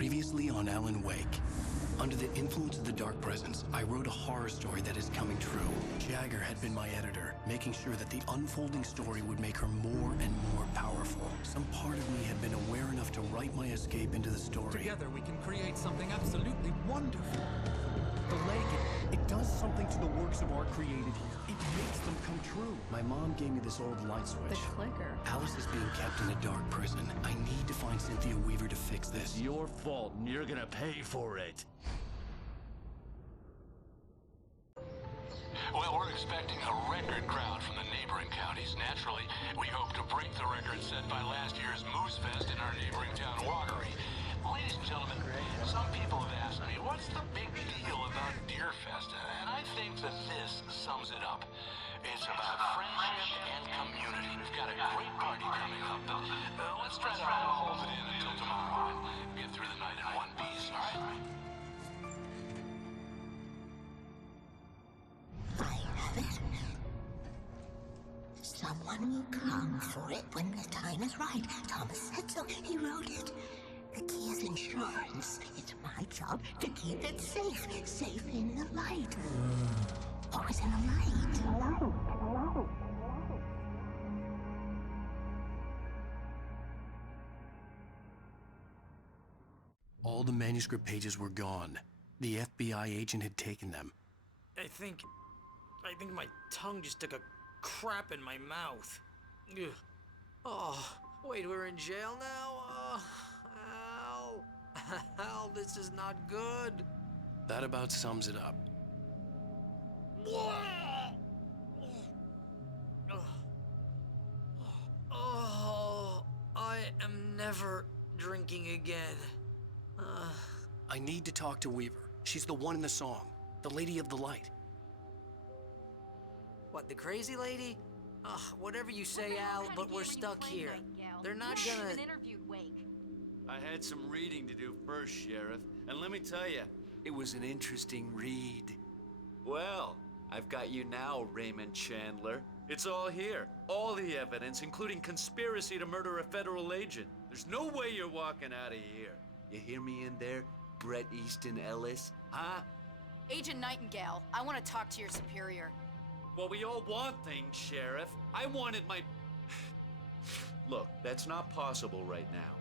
Previously on Alan Wake. Under the influence of the dark presence, I wrote a horror story that is coming true. Jagger had been my editor, making sure that the unfolding story would make her more and more powerful. Some part of me had been aware enough to write my escape into the story. Together we can create something absolutely wonderful. The lake, It does something to the works of art created here. It makes them come true. My mom gave me this old light switch. The clicker. Alice is being kept in a dark prison. I need to find Cynthia Weaver to fix this. Your fault, and you're gonna pay for it. Well, we're expecting a record crowd from the neighboring counties. Naturally, we hope to break the record set by last year's Moose Fest in our neighboring town, Watery. Ladies and gentlemen, some people have asked me, what's the big deal about Deer Fest? And I think that this sums it up. It's about friendship and community. We've got a great party coming up, but let's try to hold it in until tomorrow and get through the night in one piece, all right? I have it. Someone will come for it when the time is right. Thomas said so. He wrote it. The key is insurance. It's my job to keep it safe. Safe in the light. What was in the light? All the manuscript pages were gone. The FBI agent had taken them. I think my tongue just took a crap in my mouth. Ugh. Oh, wait, we're in jail now? Al. Al, this is not good. That about sums it up. Oh, I am never drinking again. I need to talk to Weaver. She's the one in the song. The Lady of the Light. What, the crazy lady? Ugh, whatever you say, Al, but we're stuck here. They're not gonna... interviewed Wake. I had some reading to do first, Sheriff, and let me tell you, it was an interesting read. Well, I've got you now, Raymond Chandler. It's all here. All the evidence, including conspiracy to murder a federal agent. There's no way you're walking out of here. You hear me in there, Bret Easton Ellis? Huh? Agent Nightingale, I want to talk to your superior. Well, we all want things, Sheriff. I wanted my... Look, that's not possible right now.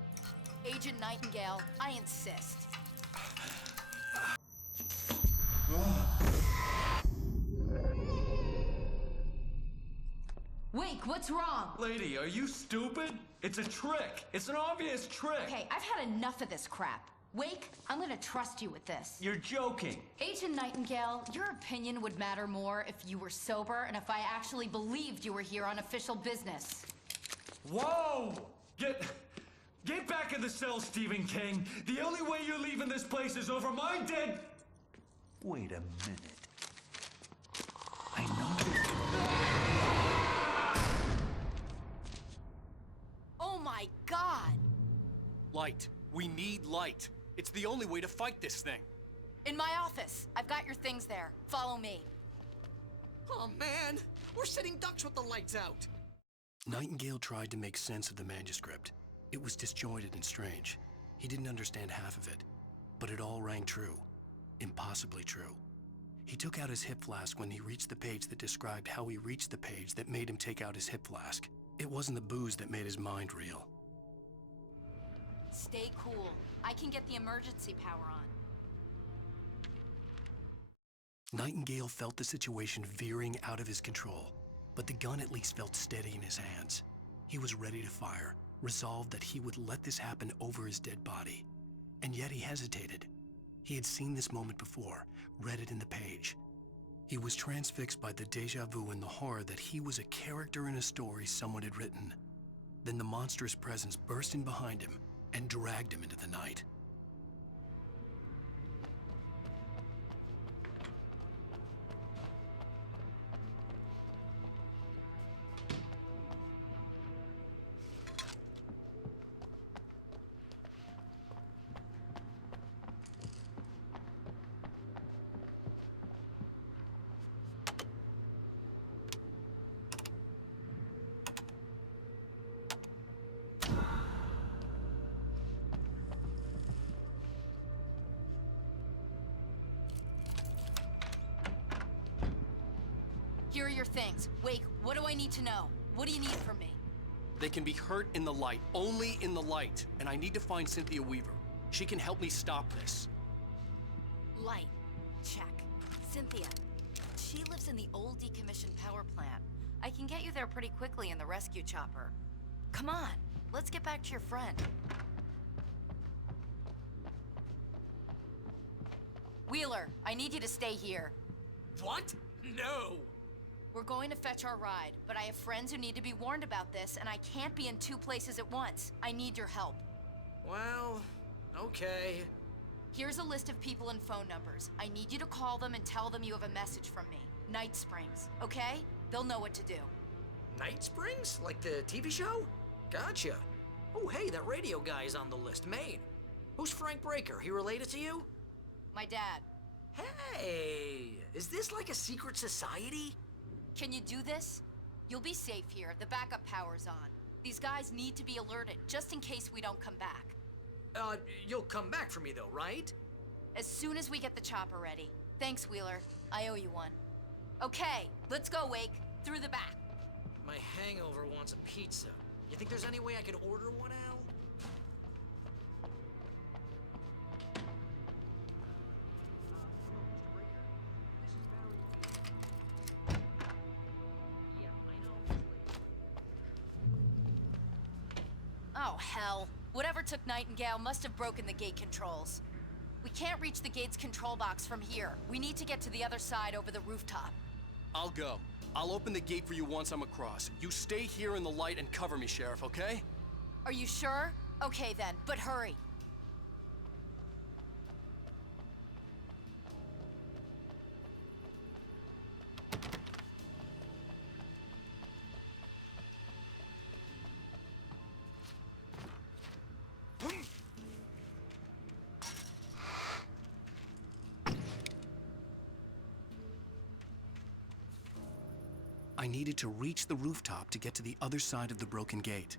Agent Nightingale, I insist. Wake, what's wrong? lady, are you stupid? It's a trick. It's an obvious trick. Okay, I've had enough of this crap. Wake, I'm gonna trust you with this. You're joking. Agent Nightingale, your opinion would matter more if you were sober and if I actually believed you were here on official business. Whoa! Get back in the cell, Stephen King. The only way you're leaving this place is over my dead... Wait a minute. I know this. Oh my God! Light. We need light. It's the only way to fight this thing. In my office. I've got your things there. Follow me. Oh, man! We're sitting ducks with the lights out! Nightingale tried to make sense of the manuscript. It was disjointed and strange. He didn't understand half of it, but it all rang true. Impossibly true. He took out his hip flask when he reached the page that described how he reached the page that made him take out his hip flask. It wasn't the booze that made his mind reel. Stay cool. I can get the emergency power on. Nightingale felt the situation veering out of his control, but the gun at least felt steady in his hands. He was ready to fire, resolved that he would let this happen over his dead body. And yet he hesitated. He had seen this moment before, read it in the page. He was transfixed by the deja vu and the horror that he was a character in a story someone had written. Then the monstrous presence burst in behind him and dragged him into the night. Here are your things. Wake, what do I need to know? What do you need from me? They can be hurt in the light, only in the light. And I need to find Cynthia Weaver. She can help me stop this. Light. Check. Cynthia. She lives in the old decommissioned power plant. I can get you there pretty quickly in the rescue chopper. Come on, let's get back to your friend. Wheeler, I need you to stay here. What? No! We're going to fetch our ride, but I have friends who need to be warned about this, and I can't be in 2 places at once. I need your help. Well, okay. Here's a list of people and phone numbers. I need you to call them and tell them you have a message from me. Night Springs, okay? They'll know what to do. Night Springs? Like the TV show? Gotcha. Oh, hey, that radio guy is on the list, Maine. Who's Frank Breaker? He related to you? My dad. Hey, is this like a secret society? Can you do this? You'll be safe here. The backup power's on. These guys need to be alerted, just in case we don't come back. You'll come back for me though, right? As soon as we get the chopper ready. Thanks, Wheeler. I owe you one. Okay, let's go, Wake. Through the back. My hangover wants a pizza. You think there's any way I could order one, Al? Oh, hell. Whatever took Nightingale must have broken the gate controls. We can't reach the gate's control box from here. We need to get to the other side over the rooftop. I'll go. I'll open the gate for you once I'm across. You stay here in the light and cover me, Sheriff, okay? Are you sure? Okay then, but hurry. I needed to reach the rooftop to get to the other side of the broken gate.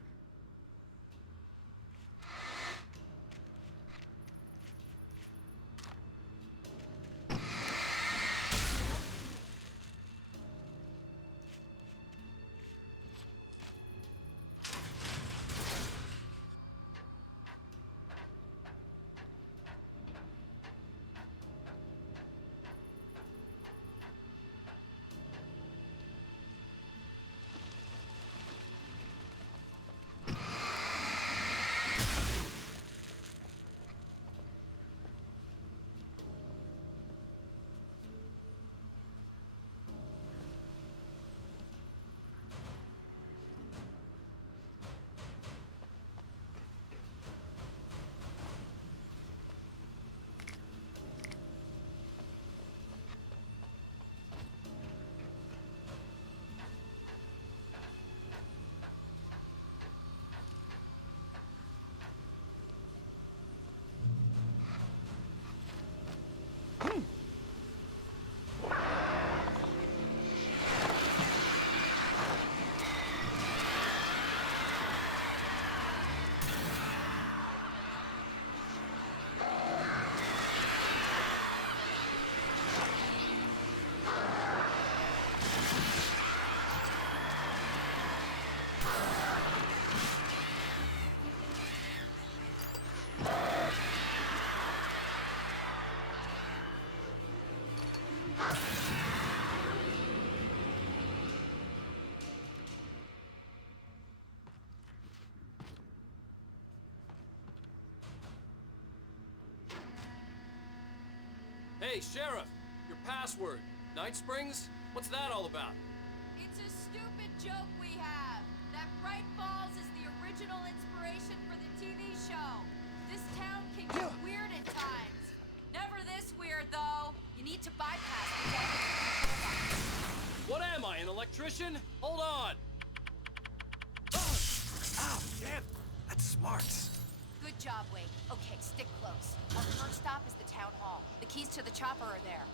Hey, Sheriff! Your password. Night Springs? What's that all about? It's a stupid joke we have. That Bright Falls is the original inspiration for the TV show. This town can get weird at times. Never this weird, though. You need to bypass the control box. What am I, an electrician? Hold on! Ow, damn! That's smarts. Good job, Wade. Okay, stick close. Our first stop is the town hall. The keys to the chopper are there.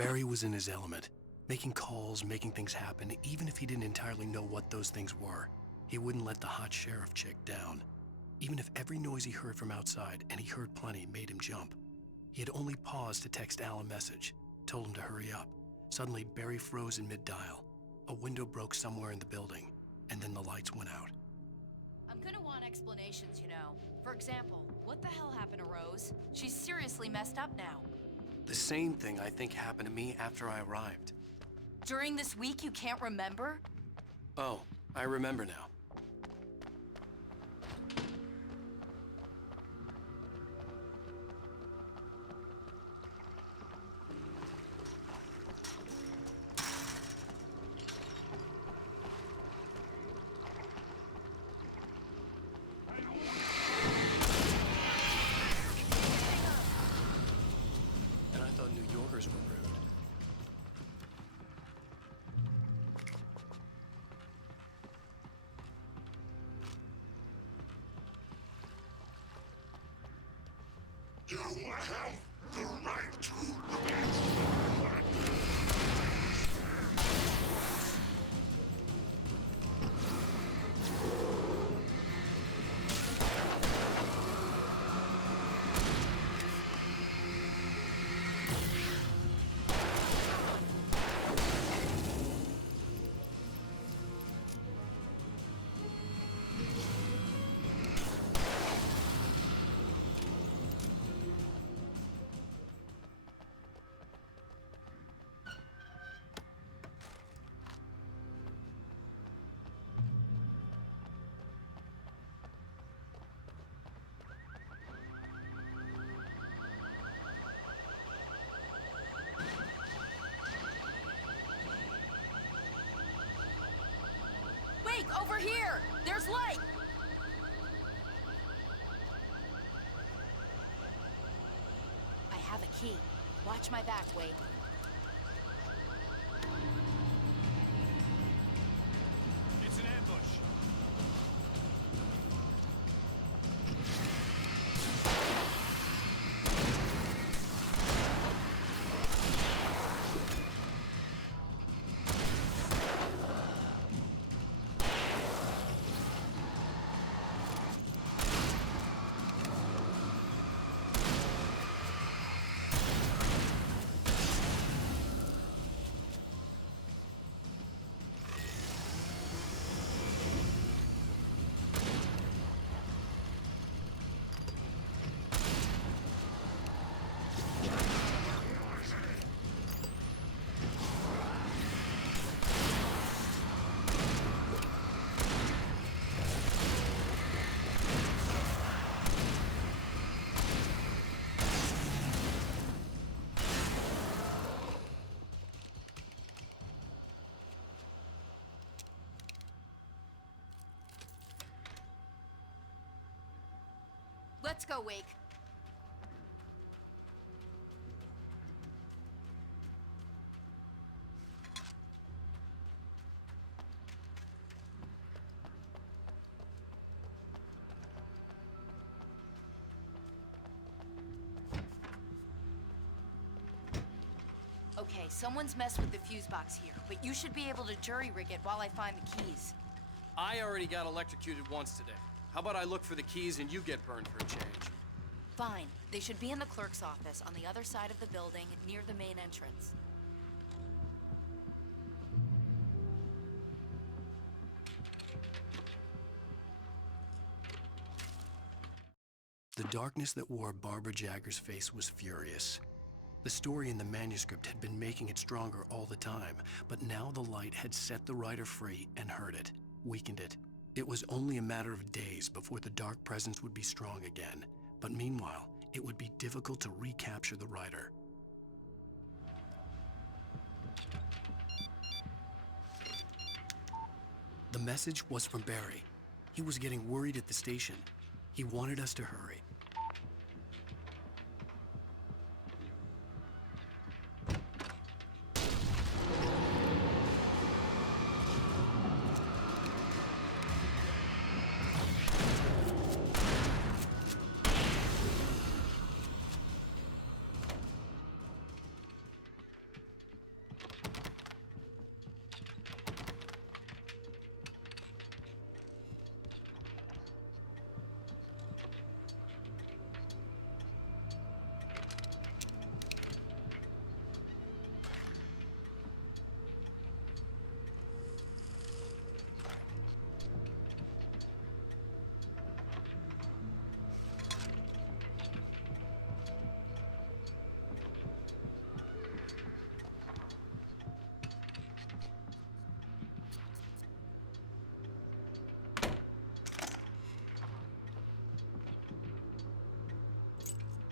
Barry was in his element, making calls, making things happen, even if he didn't entirely know what those things were. He wouldn't let the hot sheriff chick down. Even if every noise he heard from outside, and he heard plenty, made him jump. He had only paused to text Al a message, told him to hurry up. Suddenly, Barry froze in mid-dial. A window broke somewhere in the building, and then the lights went out. I'm gonna want explanations, you know. For example, what the hell happened to Rose? She's seriously messed up now. The same thing I think happened to me after I arrived. During this week, you can't remember? Oh, I remember now. And I thought New Yorkers were rude. You have the right to Wait, over here! There's light! I have a key. Watch my back, Wade. It's an ambush. Let's go, Wake. Okay, someone's messed with the fuse box here, but you should be able to jury rig it while I find the keys. I already got electrocuted once today. How about I look for the keys and you get burned for a change? Fine. They should be in the clerk's office on the other side of the building, near the main entrance. The darkness that wore Barbara Jagger's face was furious. The story in the manuscript had been making it stronger all the time, but now the light had set the writer free and hurt it, weakened it. It was only a matter of days before the dark presence would be strong again, but meanwhile, it would be difficult to recapture the writer. The message was from Barry. He was getting worried at the station. He wanted us to hurry.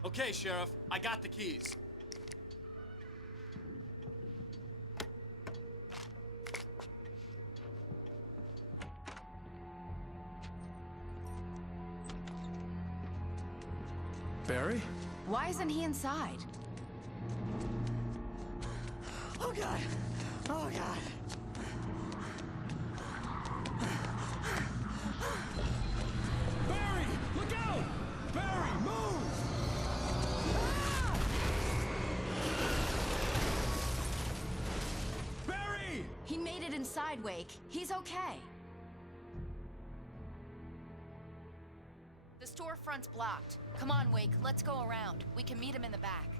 Okay, Sheriff, I got the keys. Barry? Why isn't he inside? Oh, God. Oh, God. Barry! Look out! Barry, move! Barry! He made it inside, Wake. He's okay. The storefront's blocked. Come on, Wake. Let's go around. We can meet him in the back.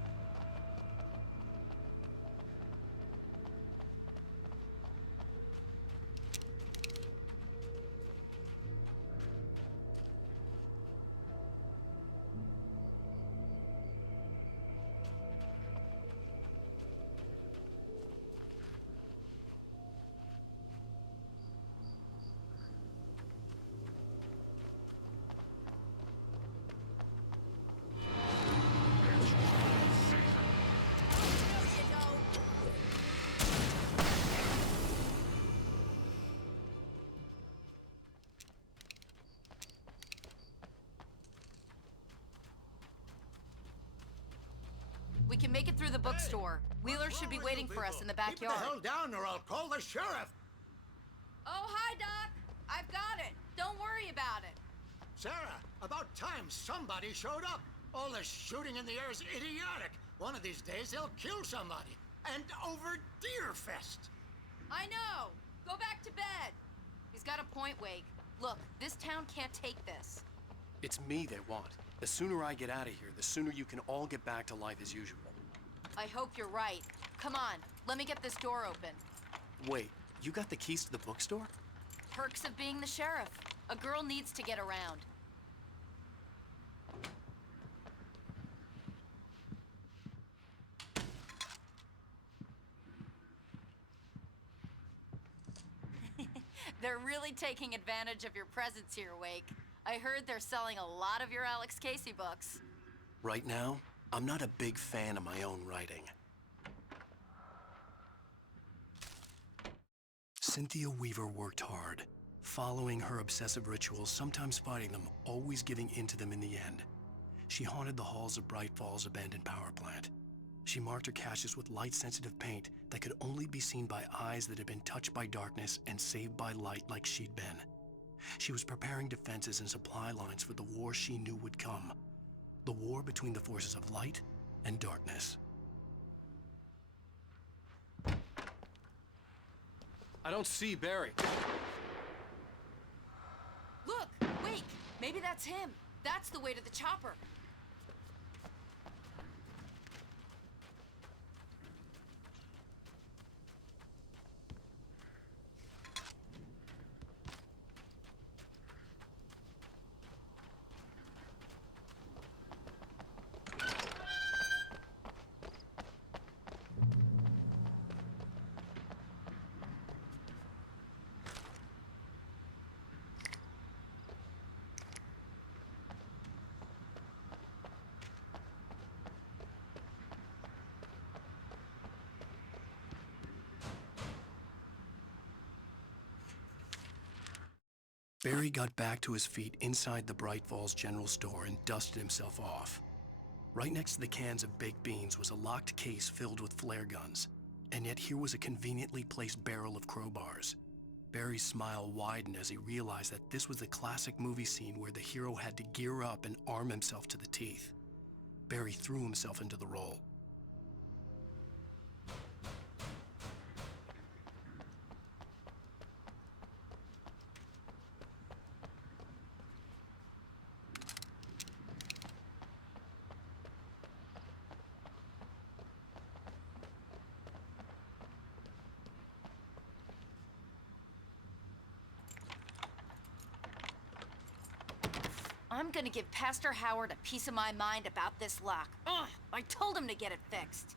We can make it through the bookstore. Wheeler should be waiting for us in the backyard. Keep the hell down or I'll call the sheriff. Oh, hi, Doc. I've got it. Don't worry about it. Sarah, about time somebody showed up. All this shooting in the air is idiotic. One of these days they'll kill somebody. And over Deerfest. I know. Go back to bed. He's got a point, Wake. Look, this town can't take this. It's me they want. The sooner I get out of here, the sooner you can all get back to life as usual. I hope you're right. Come on, let me get this door open. Wait, you got the keys to the bookstore? Perks of being the sheriff. A girl needs to get around. They're really taking advantage of your presence here, Wake. I heard they're selling a lot of your Alex Casey books. Right now, I'm not a big fan of my own writing. Cynthia Weaver worked hard, following her obsessive rituals, sometimes fighting them, always giving in to them in the end. She haunted the halls of Bright Falls' abandoned power plant. She marked her caches with light-sensitive paint that could only be seen by eyes that had been touched by darkness and saved by light like she'd been. She was preparing defenses and supply lines for the war she knew would come. The war between the forces of light and darkness. I don't see Barry. Look, Wake, maybe that's him. That's the way to the chopper. Barry got back to his feet inside the Bright Falls General Store and dusted himself off. Right next to the cans of baked beans was a locked case filled with flare guns, and yet here was a conveniently placed barrel of crowbars. Barry's smile widened as he realized that this was the classic movie scene where the hero had to gear up and arm himself to the teeth. Barry threw himself into the role. I'm gonna give Pastor Howard a piece of my mind about this lock. Ugh, I told him to get it fixed.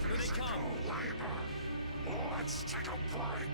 Here they come. Let's take a break.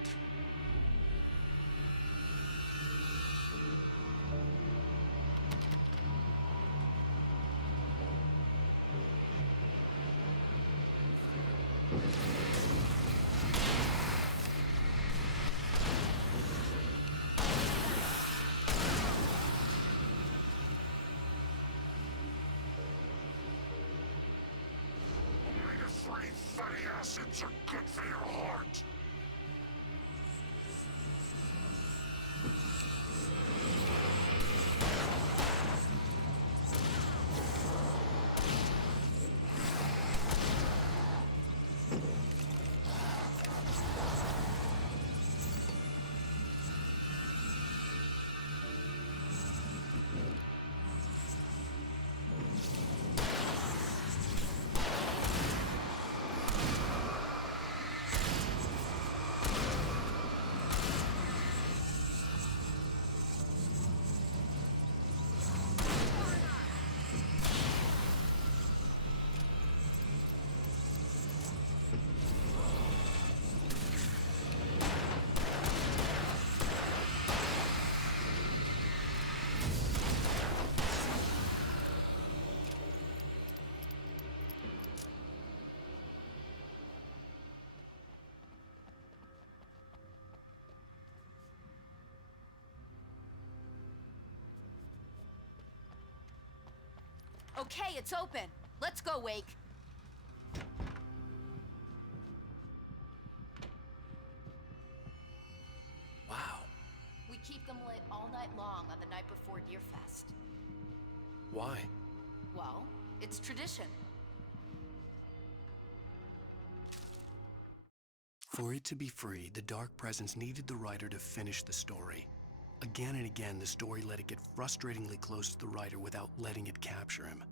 Okay, it's open. Let's go, Wake. Wow. We keep them lit all night long on the night before Deerfest. Why? Well, it's tradition. For it to be free, the Dark Presence needed the writer to finish the story. Again and again, the story let it get frustratingly close to the writer without letting it capture him.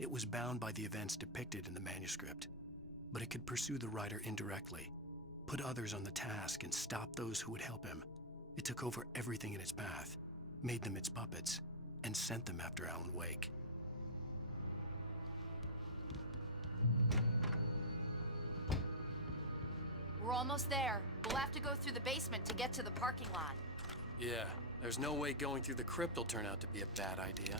It was bound by the events depicted in the manuscript, but it could pursue the writer indirectly, put others on the task, and stop those who would help him. It took over everything in its path, made them its puppets, and sent them after Alan Wake. We're almost there. We'll have to go through the basement to get to the parking lot. Yeah, there's no way going through the crypt will turn out to be a bad idea.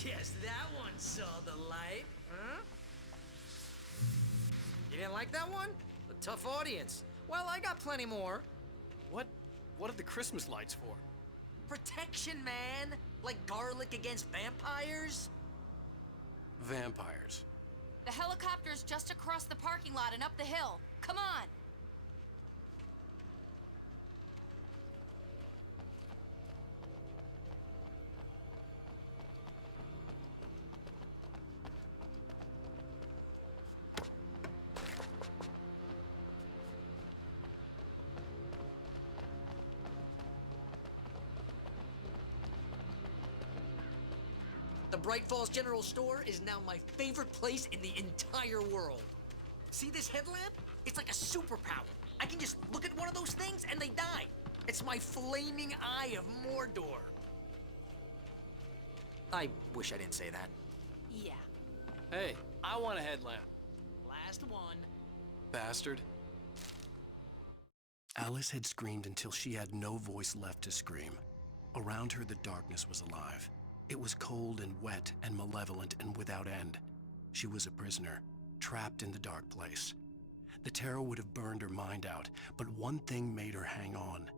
Guess that one saw the light, huh? You didn't like that one? A tough audience. Well, I got plenty more. What are the Christmas lights for? Protection, man. Like garlic against vampires. Vampires. The helicopter's just across the parking lot and up the hill. Come on! The Bright Falls General Store is now my favorite place in the entire world. See this headlamp? It's like a superpower. I can just look at one of those things and they die. It's my flaming eye of Mordor. I wish I didn't say that. Yeah. Hey, I want a headlamp. Last one. Bastard. Alice had screamed until she had no voice left to scream. Around her, the darkness was alive. It was cold and wet and malevolent and without end. She was a prisoner, trapped in the dark place. The terror would have burned her mind out, but one thing made her hang on.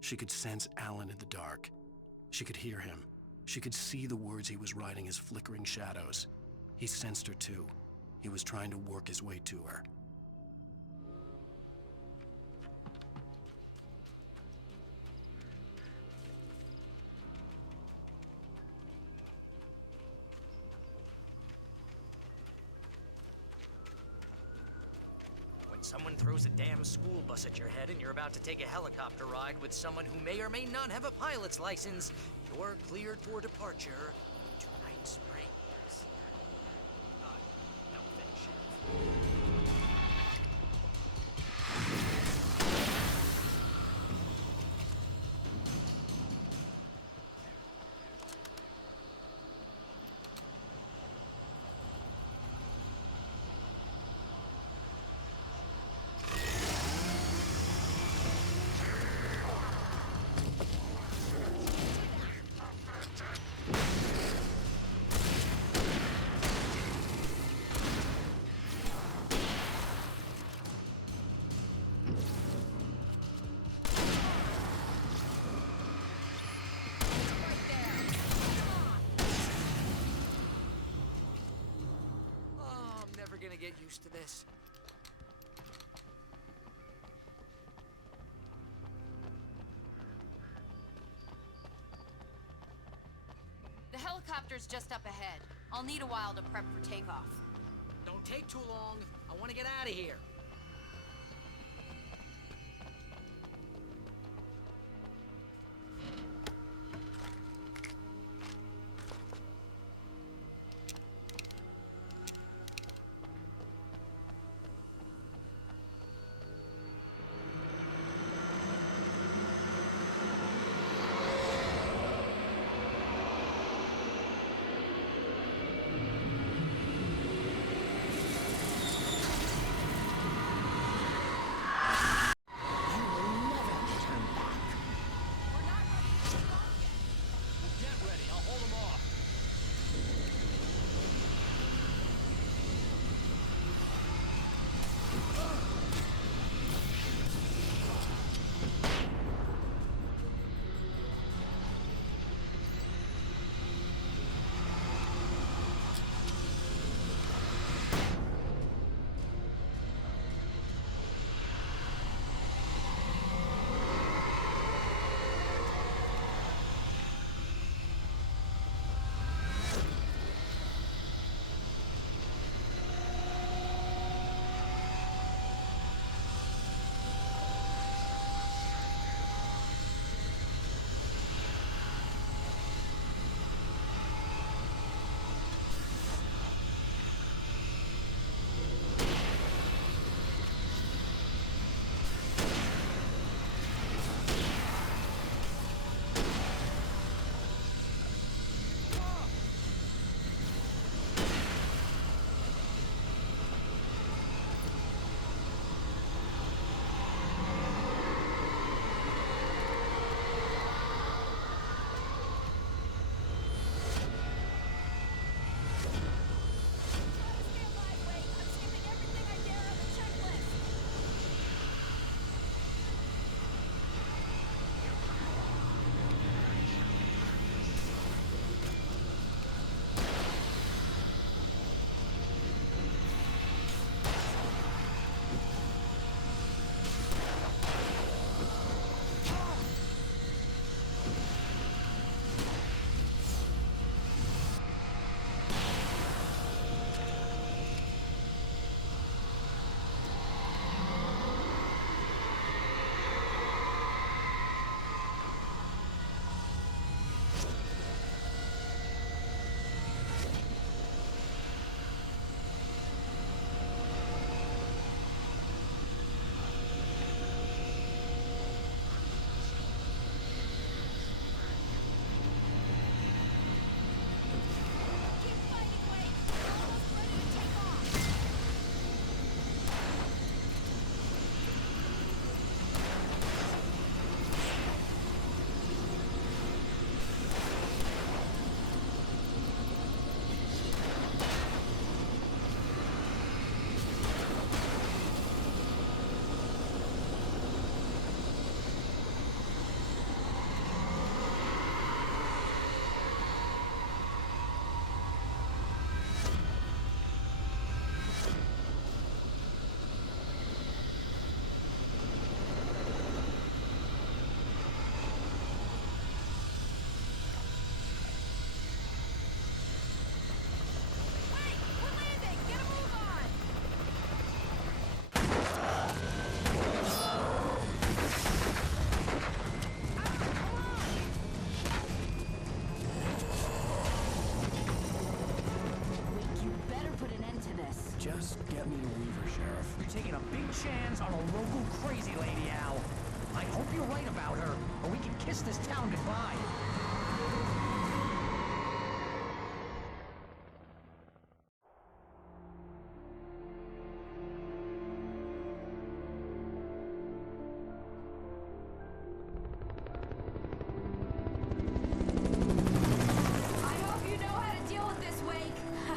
She could sense Alan in the dark. She could hear him. She could see the words he was writing as flickering shadows. He sensed her too. He was trying to work his way to her. When someone throws a damn school bus at your head and you're about to take a helicopter ride with someone who may or may not have a pilot's license, you're cleared for departure to Night Springs. No thanks, Sheriff. Gonna get used to this. The helicopter's just up ahead. I'll need a while to prep for takeoff. Don't take too long. I want to get out of here. let me relieve her, Sheriff. You're taking a big chance on a local crazy lady, Al. I hope you're right about her, or we can kiss this town goodbye. I hope you know how to deal with this, Wake.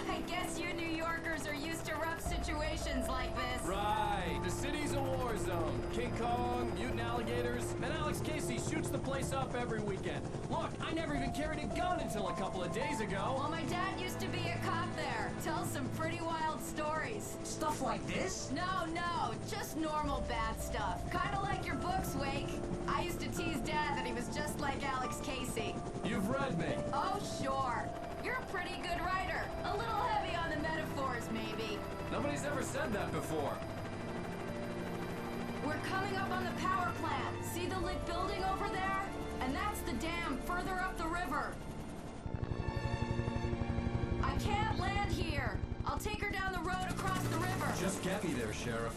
I guess you New Yorkers are used to rough situations like this. Right. The city's a war zone. King Kong, mutant alligators, and Alex Casey shoots the place up every weekend. Look, I never even carried a gun until a couple of days ago. Well, my dad used to be a cop there. Tells some pretty wild stories. Stuff like this? No, just normal bad stuff. Kinda like your books, Wake. I used to tease Dad that he was just like Alex Casey. You've read me. Oh, sure. You're a pretty good writer. A little heavy on the metaphors, maybe. Nobody's ever said that before. We're coming up on the power plant. See the lit building over there? And that's the dam further up the river. I can't land here. I'll take her down the road across the river. Just get me there, Sheriff.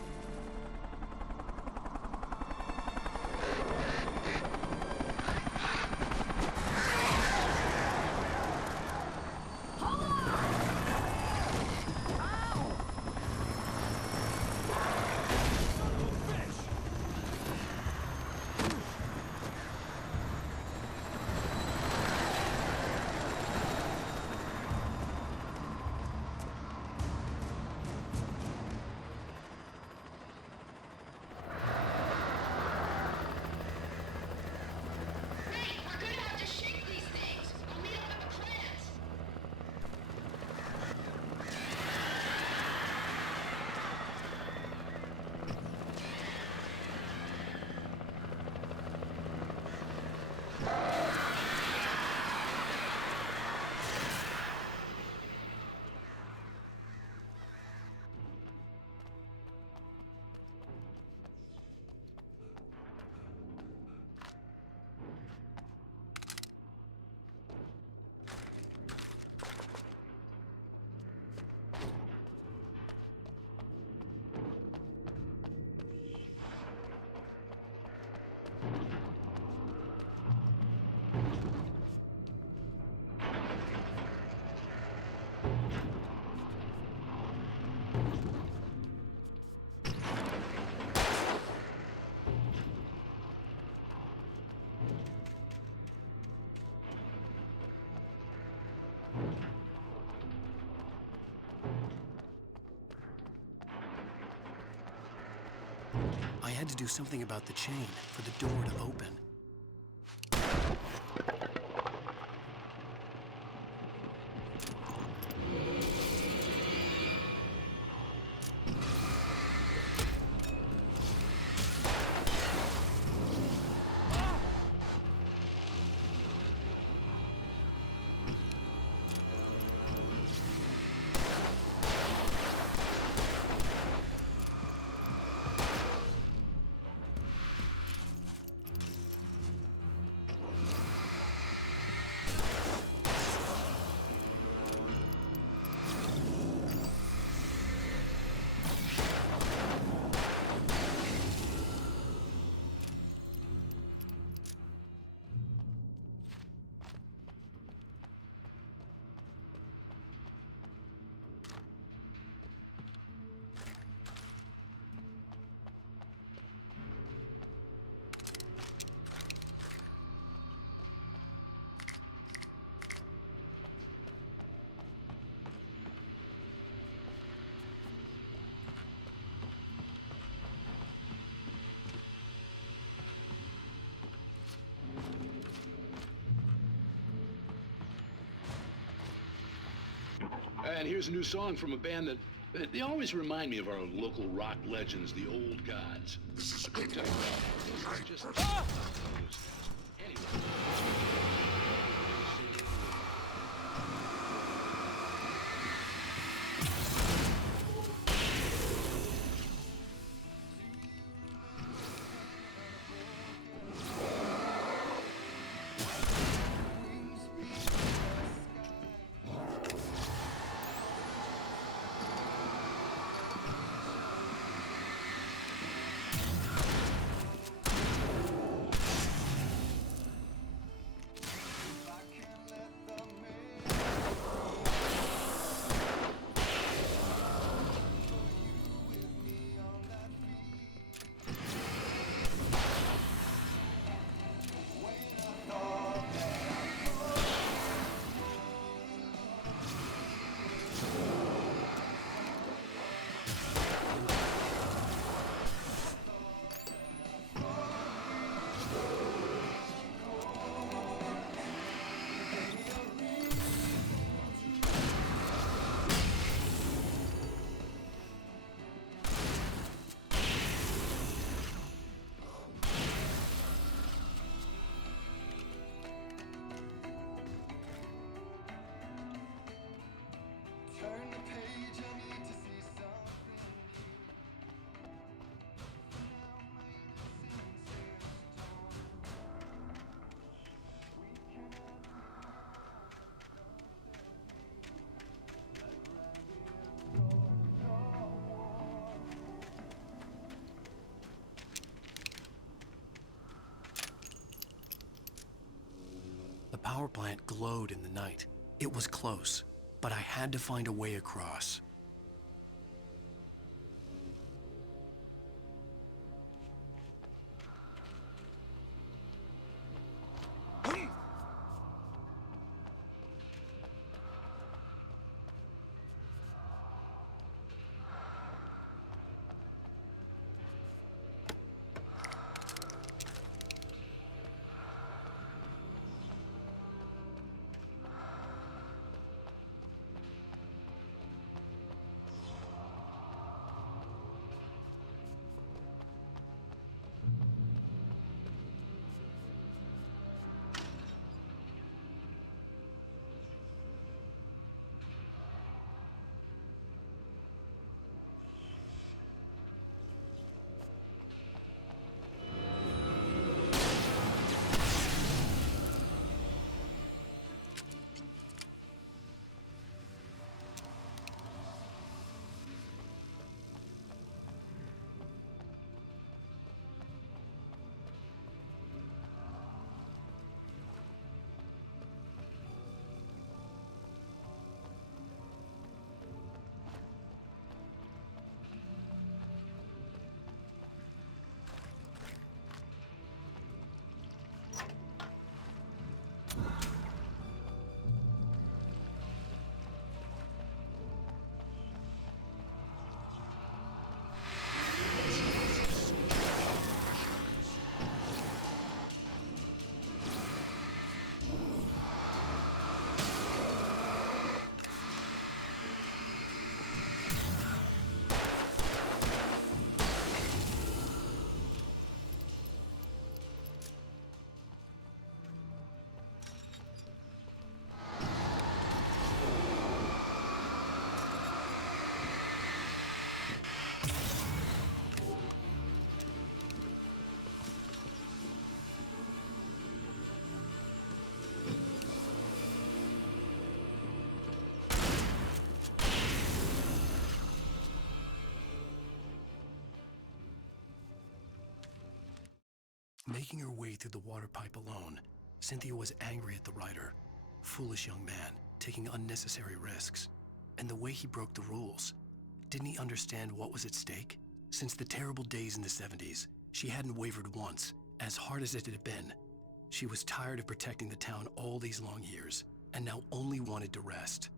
Hold on! Ow! Wait, we're gonna have to shake these things. We'll meet up at the plants. I had to do something about the chain for the door to open. And here's a new song from a band that they always remind me of our local rock legends, the Old Gods. This is a good time. Just anyway. The power plant glowed in the night. It was close, but I had to find a way across. Making her way through the water pipe alone, Cynthia was angry at the writer. Foolish young man, taking unnecessary risks. And the way he broke the rules. Didn't he understand what was at stake? Since the terrible days in the 70s, she hadn't wavered once, as hard as it had been. She was tired of protecting the town all these long years, and now only wanted to rest.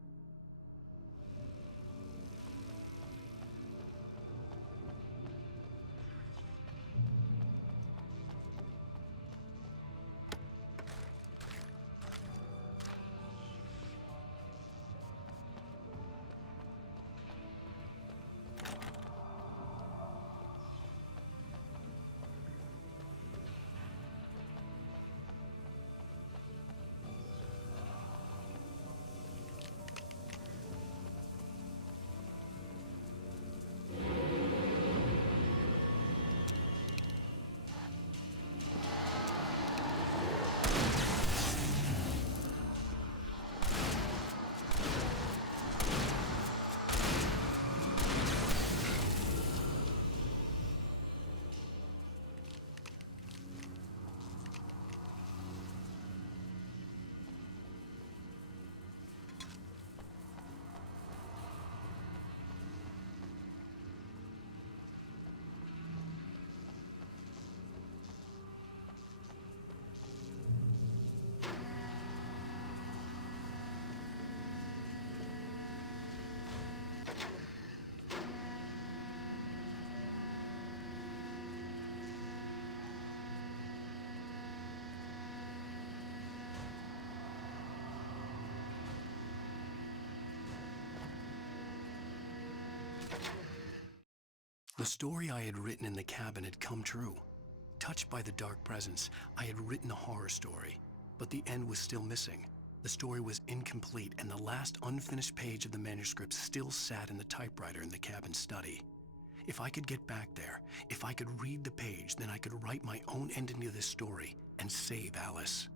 The story I had written in the cabin had come true. Touched by the dark presence, I had written a horror story, but the end was still missing. The story was incomplete, and the last unfinished page of the manuscript still sat in the typewriter in the cabin study. If I could get back there, if I could read the page, then I could write my own ending to this story and save Alice.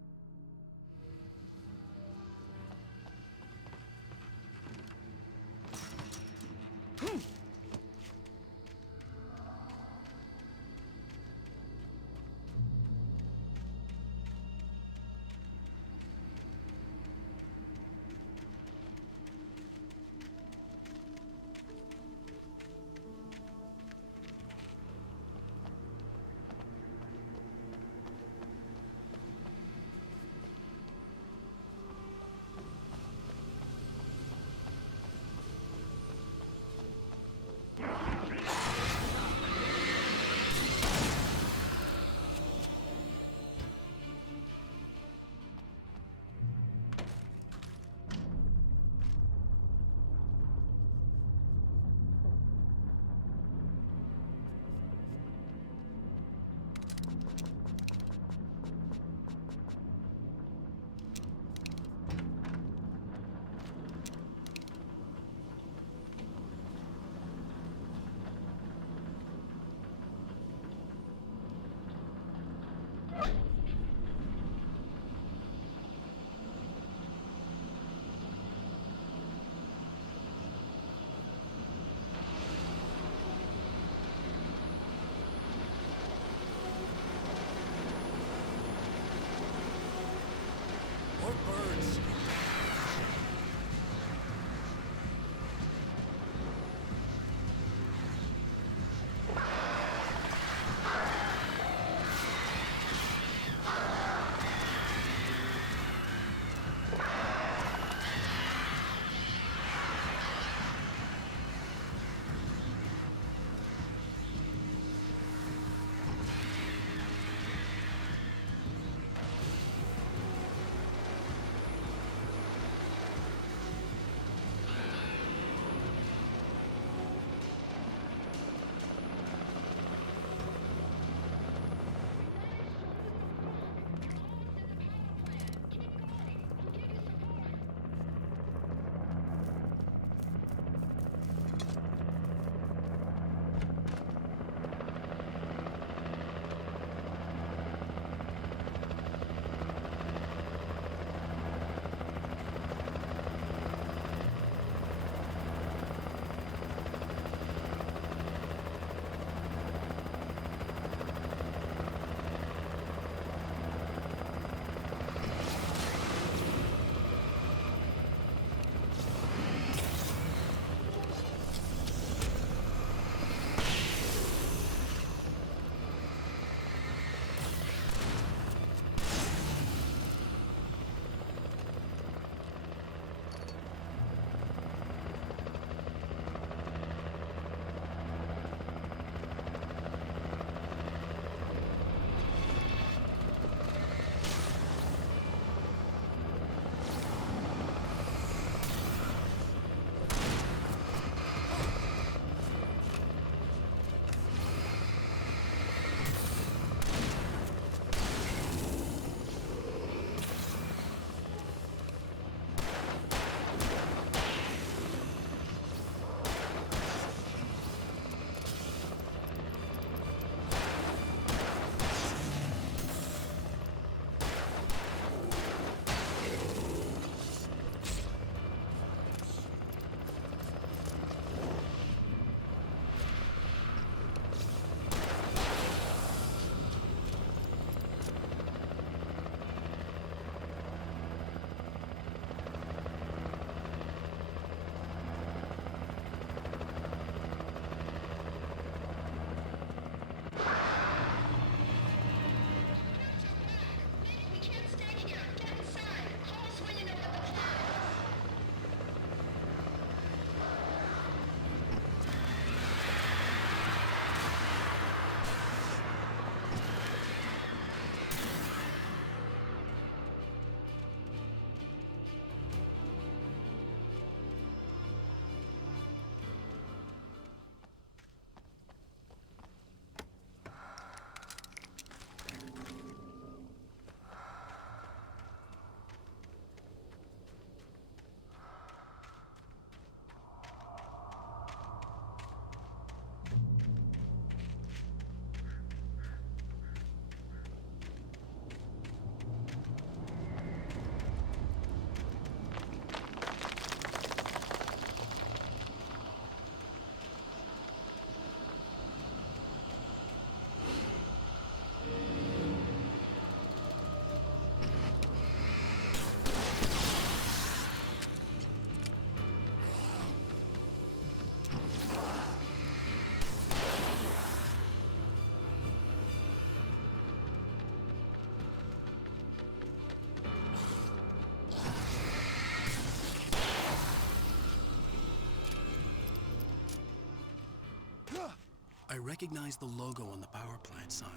recognized the logo on the power plant sign.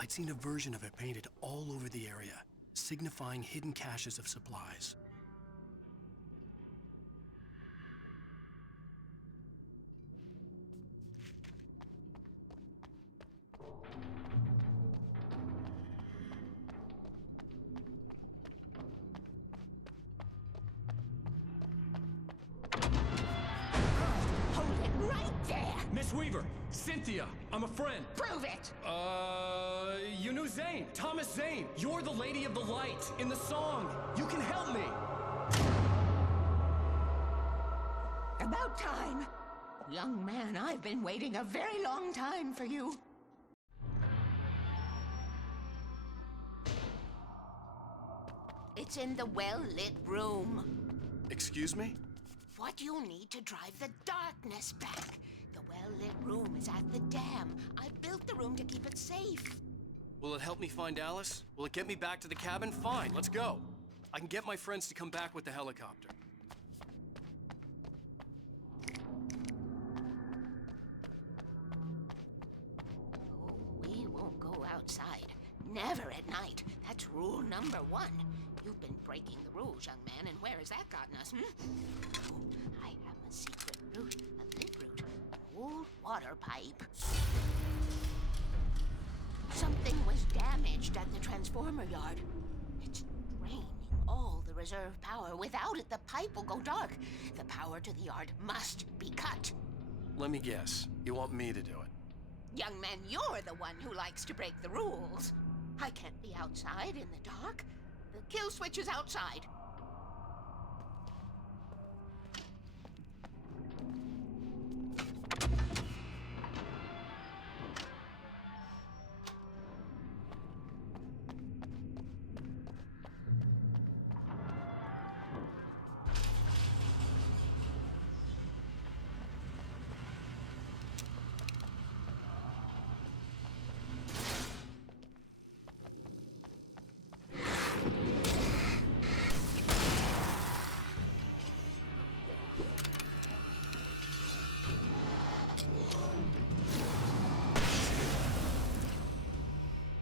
I'd seen a version of it painted all over the area, signifying hidden caches of supplies. Hold it right there! Miss Weaver, Cynthia, I'm a friend. Prove it! You knew Zane, Thomas Zane. You're the Lady of the Light in the song. You can help me. About time. Young man, I've been waiting a very long time for you. It's in the well-lit room. Excuse me? What you need to drive the darkness back. The well-lit room is at the dam. I built the room to keep it safe. Will it help me find Alice? Will it get me back to the cabin? Fine, let's go. I can get my friends to come back with the helicopter. Oh, we won't go outside. Never at night. That's rule number 1. You've been breaking the rules, young man, and where has that gotten us, Oh, I have a secret route, a lit route, an old water pipe. Something was damaged at the transformer yard. It's draining all the reserve power. Without it, the pipe will go dark. The power to the yard must be cut. Let me guess. You want me to do it? Young man, you're the one who likes to break the rules. I can't be outside in the dark. The kill switch is outside.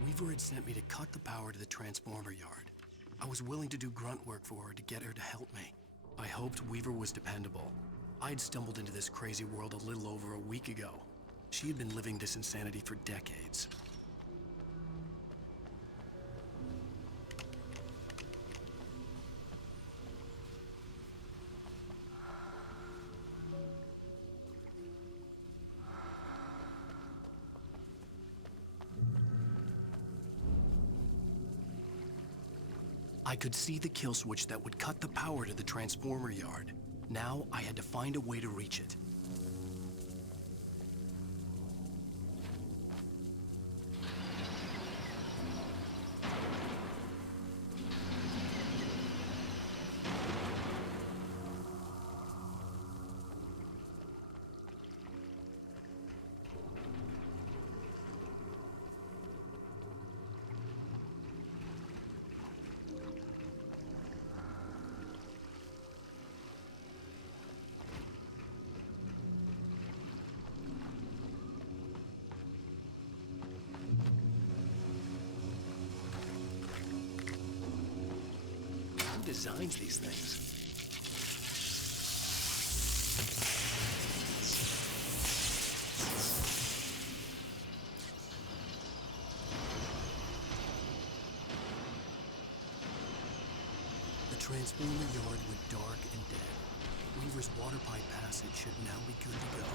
Weaver had sent me to cut the power to the transformer yard. I was willing to do grunt work for her to get her to help me. I hoped Weaver was dependable. I'd stumbled into this crazy world a little over a week ago. She had been living this insanity for decades. I could see the kill switch that would cut the power to the transformer yard. Now I had to find a way to reach it. Who designs these things? The transformer yard went dark and dead. Weaver's water pipe passage should now be good to go.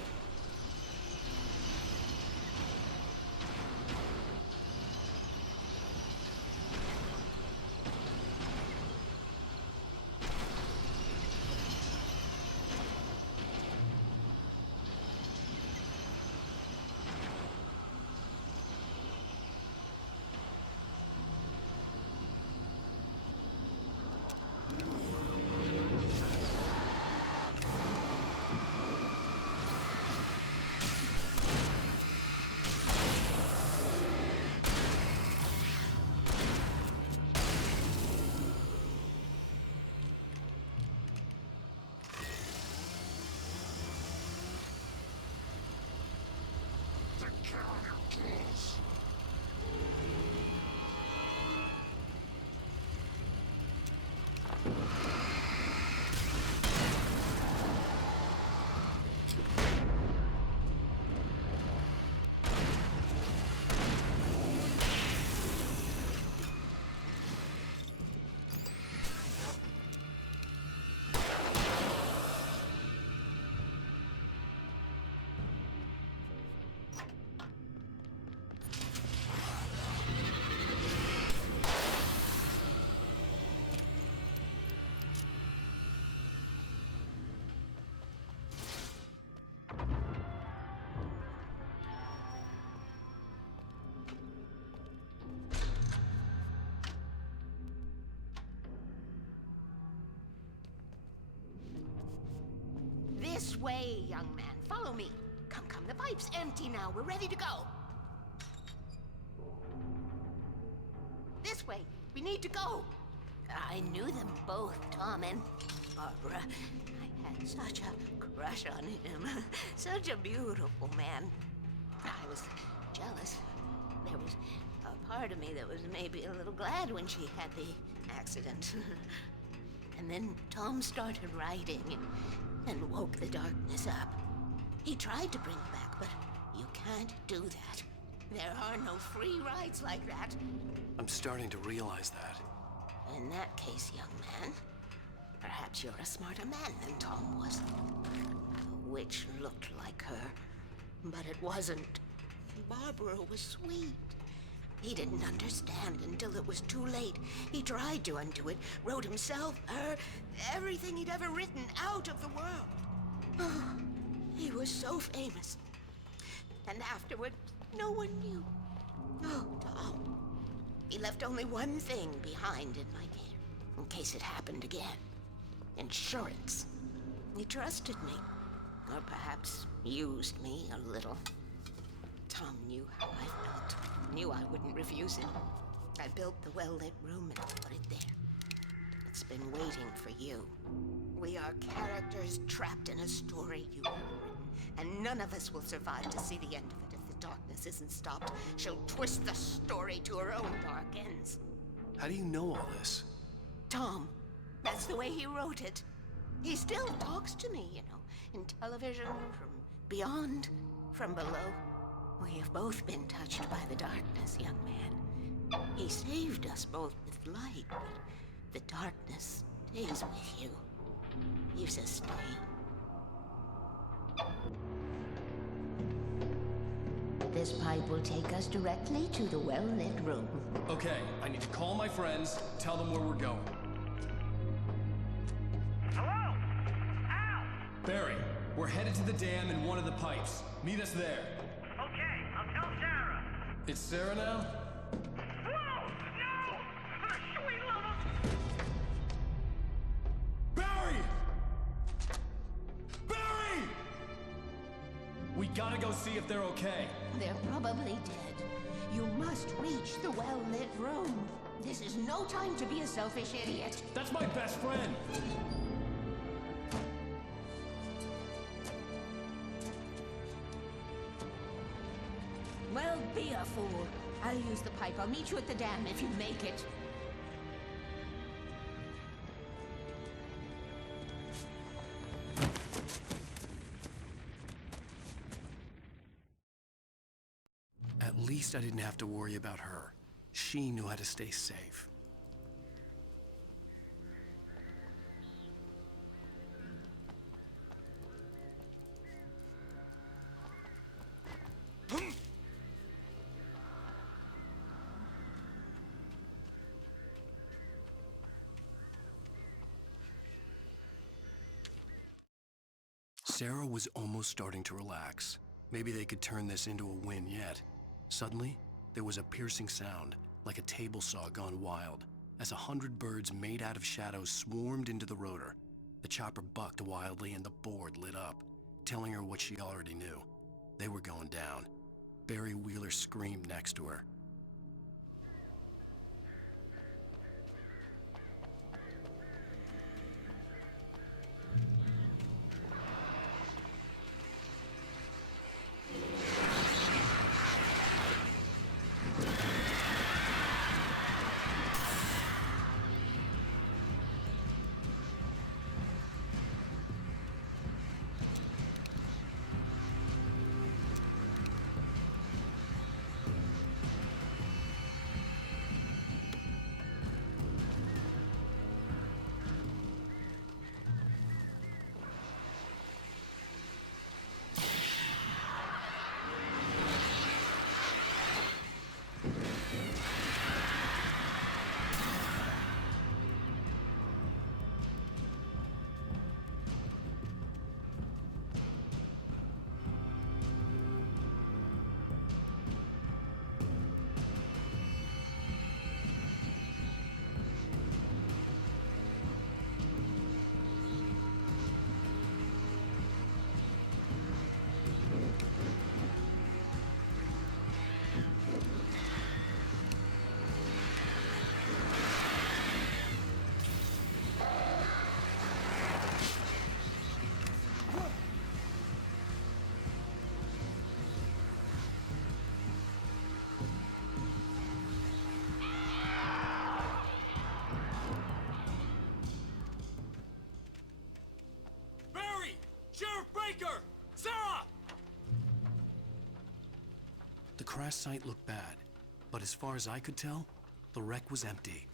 way, young man. Follow me. Come, come. The pipe's empty now. We're ready to go. This way. We need to go. I knew them both, Tom and Barbara. I had such a crush on him. Such a beautiful man. I was jealous. There was a part of me that was maybe a little glad when she had the accident. And then Tom started writing and woke the darkness up. He tried to bring it back, but you can't do that. There are no free rides like that. I'm starting to realize that. In that case, young man, perhaps you're a smarter man than Tom was. The witch looked like her, but it wasn't. Barbara was sweet. He didn't understand until it was too late. He tried to undo it, wrote himself, her, everything he'd ever written out of the world. He was so famous. And afterward, no one knew. Oh, Tom. He left only one thing behind in my care, in case it happened again. Insurance. He trusted me. Or perhaps used me a little. Tom knew how I felt. Knew I wouldn't refuse him. I built the well-lit room and put it there. It's been waiting for you. We are characters trapped in a story you have written, and none of us will survive to see the end of it if the darkness isn't stopped. She'll twist the story to her own dark ends. How do you know all this? Tom, that's the way he wrote it. He still talks to me, you know, in television, from beyond, from below. We have both been touched by the darkness, young man. He saved us both with light, but the darkness stays with you. Leaves a stain. This pipe will take us directly to the well-lit room. Okay, I need to call my friends, tell them where we're going. Hello? Al! Barry, we're headed to the dam in one of the pipes. Meet us there. Okay, I'll tell Sarah. It's Sarah now? Whoa! No! For the sweet love of... Barry! Barry! We gotta go see if they're okay. They're probably dead. You must reach the well-lit room. This is no time to be a selfish idiot. That's my best friend. Well, be a fool. I'll use the pipe. I'll meet you at the dam if you make it. At least I didn't have to worry about her. She knew how to stay safe. Sarah was almost starting to relax. Maybe they could turn this into a win yet. Suddenly, there was a piercing sound, like a table saw gone wild, as 100 birds made out of shadows swarmed into the rotor. The chopper bucked wildly and the board lit up, telling her what she already knew. They were going down. Barry Wheeler screamed next to her. crash site looked bad, but as far as I could tell, the wreck was empty.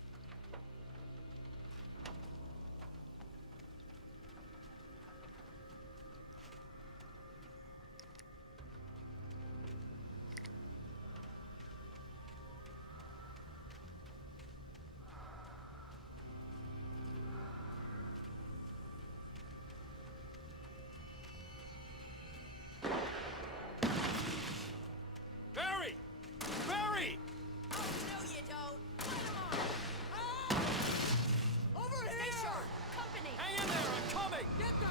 Barry! Barry! Oh, no, you don't. Let him on. Over Stay here! sharp. Company. Hang in there, I'm coming! Get the...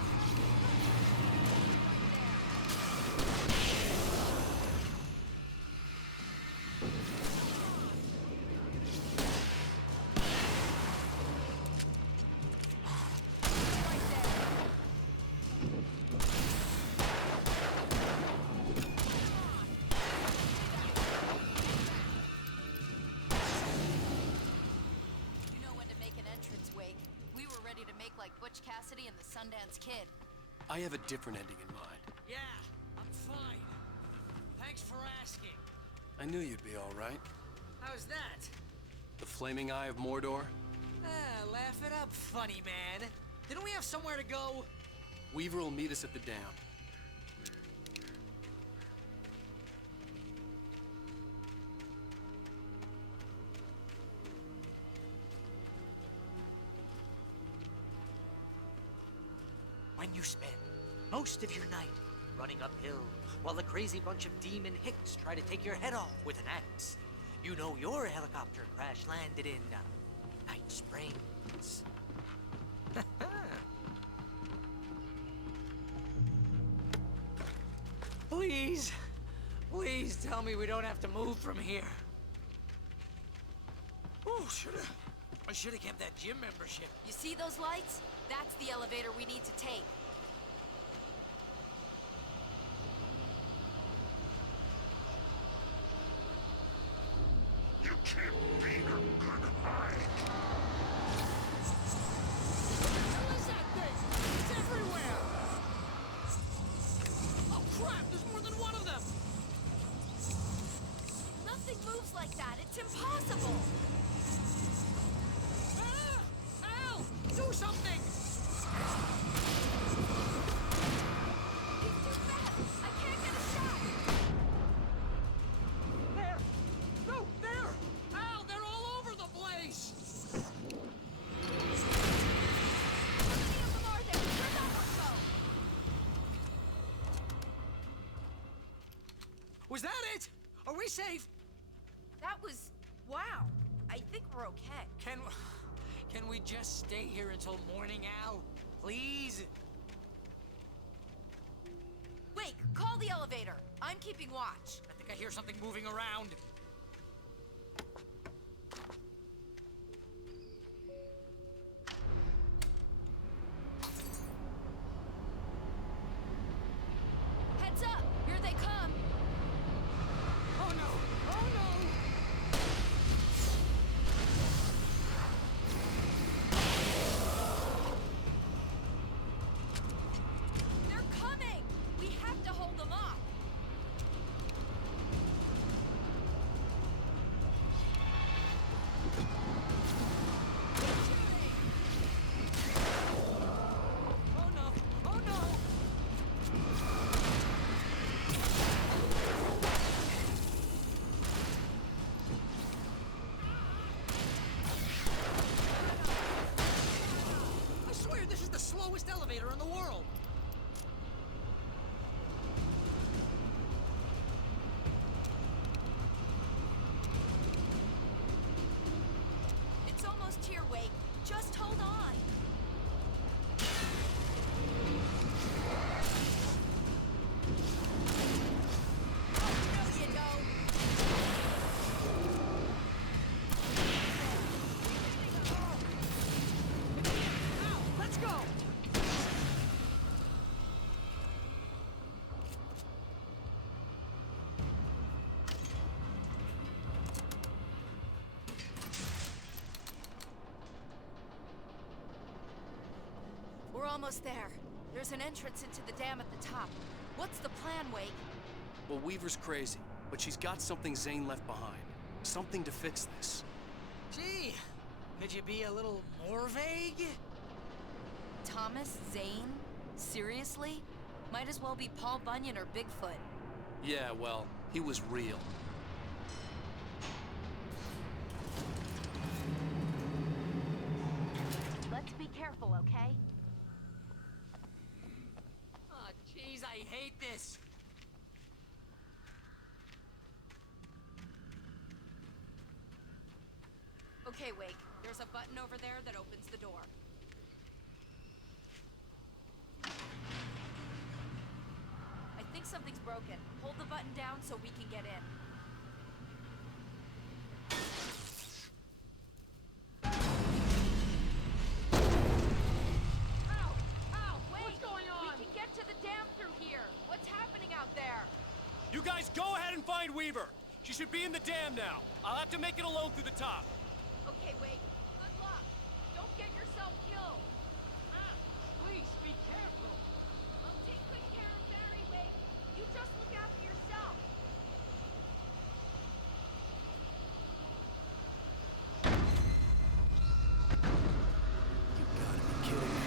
You know when to make an entrance, Wake. We were ready to make like Butch Cassidy and the Sundance Kid. I have a different ending in mind. Yeah, I'm fine. Thanks for asking. I knew you'd be all right. How's that? The flaming eye of Mordor? Laugh it up, funny man. Didn't we have somewhere to go? Weaver will meet us at the dam. When you spend most of your night running uphill while the crazy bunch of demon hicks try to take your head off with an axe, you know your helicopter crash landed in Night Springs. Please, please tell me we don't have to move from here. Oh, I should have kept that gym membership. You see those lights? That's the elevator we need to take. You can't beat a good hike. What is that thing? It's everywhere! Oh crap, there's more than one of them! Nothing moves like that. It's impossible. Al! Do something! He's too fast. I can't get a shot. There! No, there! Al, they're all over the place! How many of them are there? Where'd that one go? Was that it? Are we safe? That was... wow. I think we're okay. Can we just stay here until morning, Al? Please? Wake, call the elevator. I'm keeping watch. I think I hear something moving around. Heads up! Here they come. Oh no! Oh no! They're coming! We have to hold them off. Oh no! Oh no! I swear this is the slowest elevator in the world! It's almost here, Wake. Just hold on. Oh, no, you don't. Al, let's go! We're almost there. There's an entrance into the dam at the top. What's the plan, Wake? Well, Weaver's crazy, but but she's got something Zane left behind. Something to fix this. Gee, could you be a little more vague? Thomas Zane? Seriously? Might as well be Paul Bunyan or Bigfoot. Yeah, well, he was real. Let's be careful, okay? Oh, jeez, I hate this. Okay, Wake. There's a button over there that opens the door. I think something's broken. Hold the button down so we can get in. Ow! Ow! Wait! What's going on? We can get to the dam through here. What's happening out there? You guys go ahead and find Weaver. She should be in the dam now. I'll have to make it alone through the top. Okay, Wake. Good luck. Don't get yourself killed. Please, be careful. I'll take good care of Barry, Wake. You just look after yourself. You gotta be kidding me.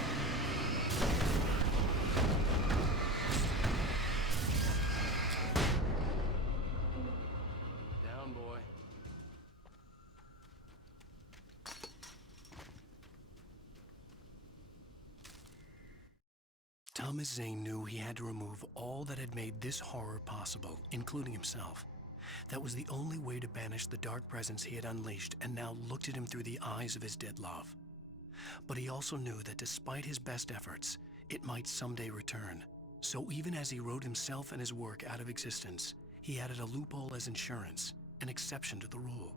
Down, boy. Thomas Zane knew he had to remove all that had made this horror possible, including himself. That was the only way to banish the dark presence he had unleashed and now looked at him through the eyes of his dead love. But he also knew that despite his best efforts, it might someday return. So even as he wrote himself and his work out of existence, he added a loophole as insurance, an exception to the rule.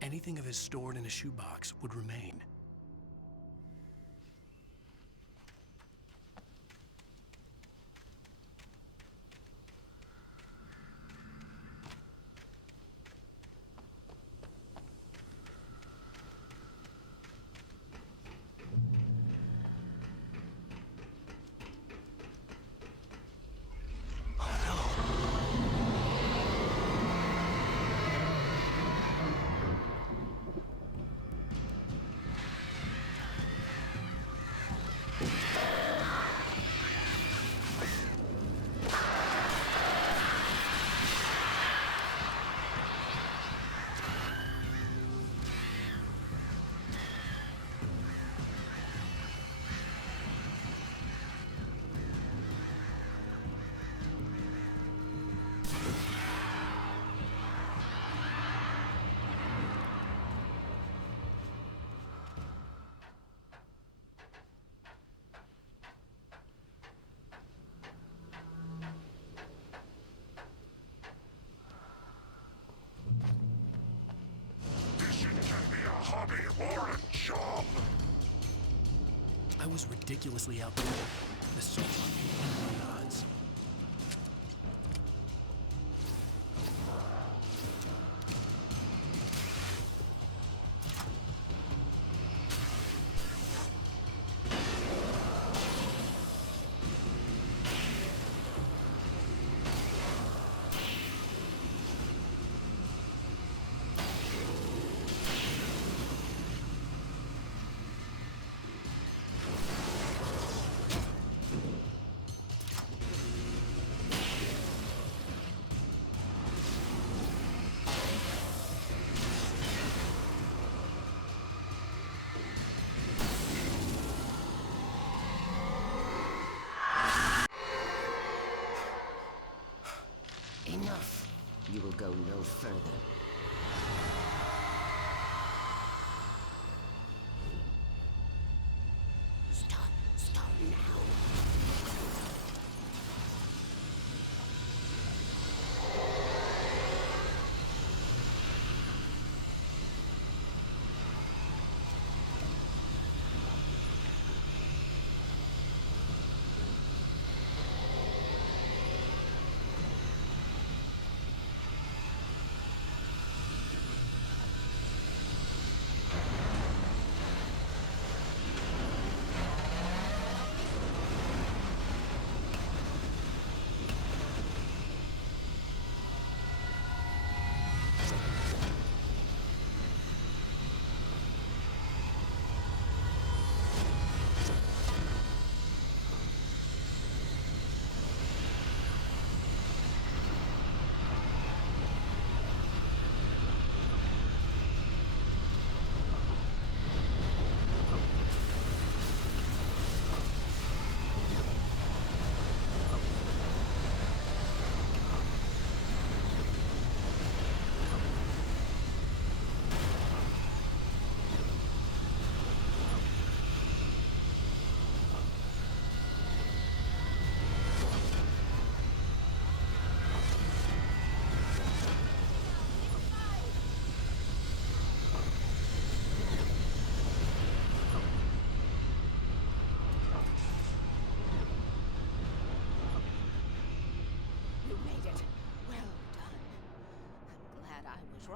Anything of his stored in a shoebox would remain. I was ridiculously outnumbered. The salt on the odds. Enough. You will go no further. Stop now.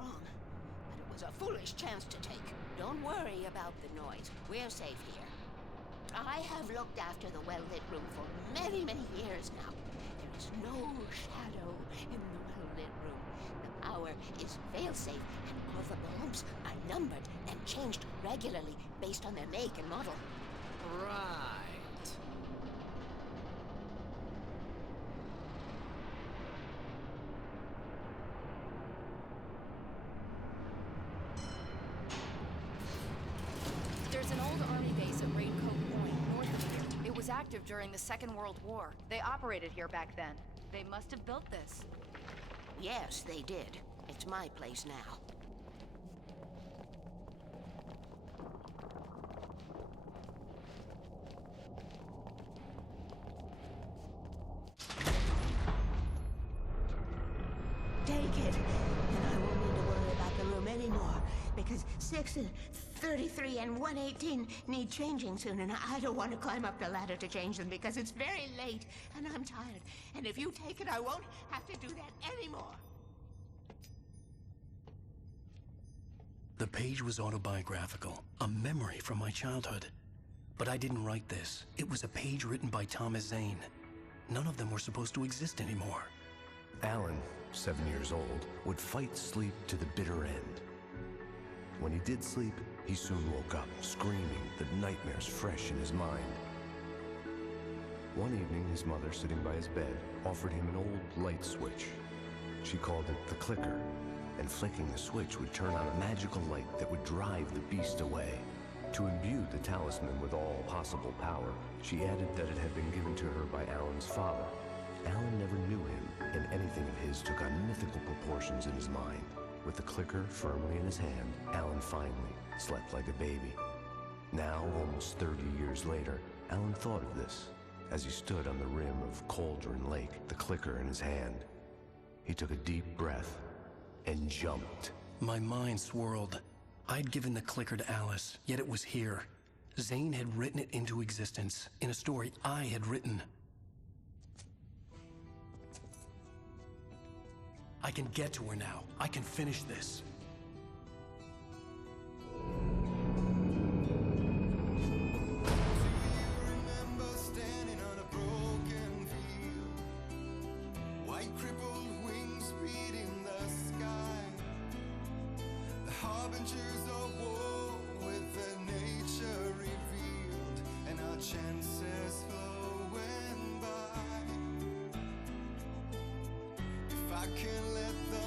wrong. But it was a foolish chance to take. Don't worry about the noise. We're safe here. I have looked after the well-lit room for many, many years now. There is no shadow in the well-lit room. The power is fail-safe, and all the bulbs are numbered and changed regularly based on their make and model. Right. There's an old army base at Raincoat Point, north of here. It was active during the Second World War. They operated here back then. They must have built this. Yes, they did. It's my place now. Take it, and I won't need to worry about the room anymore, because 6 and 33 and 118 need changing soon, and I don't want to climb up the ladder to change them because it's very late, and I'm tired. And if you take it, I won't have to do that anymore. The page was autobiographical, a memory from my childhood. But I didn't write this. It was a page written by Thomas Zane. None of them were supposed to exist anymore. Alan, 7 years old, would fight sleep to the bitter end. When he did sleep, he soon woke up, screaming, the nightmares fresh in his mind. One evening, his mother, sitting by his bed, offered him an old light switch. She called it the clicker, and flicking the switch would turn on a magical light that would drive the beast away. To imbue the talisman with all possible power, she added that it had been given to her by Alan's father. Alan never knew him, and anything of his took on mythical proportions in his mind. With the clicker firmly in his hand, Alan finally slept like a baby. Now, almost 30 years later, Alan thought of this as he stood on the rim of Cauldron Lake, the clicker in his hand. He took a deep breath and jumped. My mind swirled. I'd given the clicker to Alice, yet it was here. Zane had written it into existence in a story I had written. I can get to her now. I can finish this. I can't let the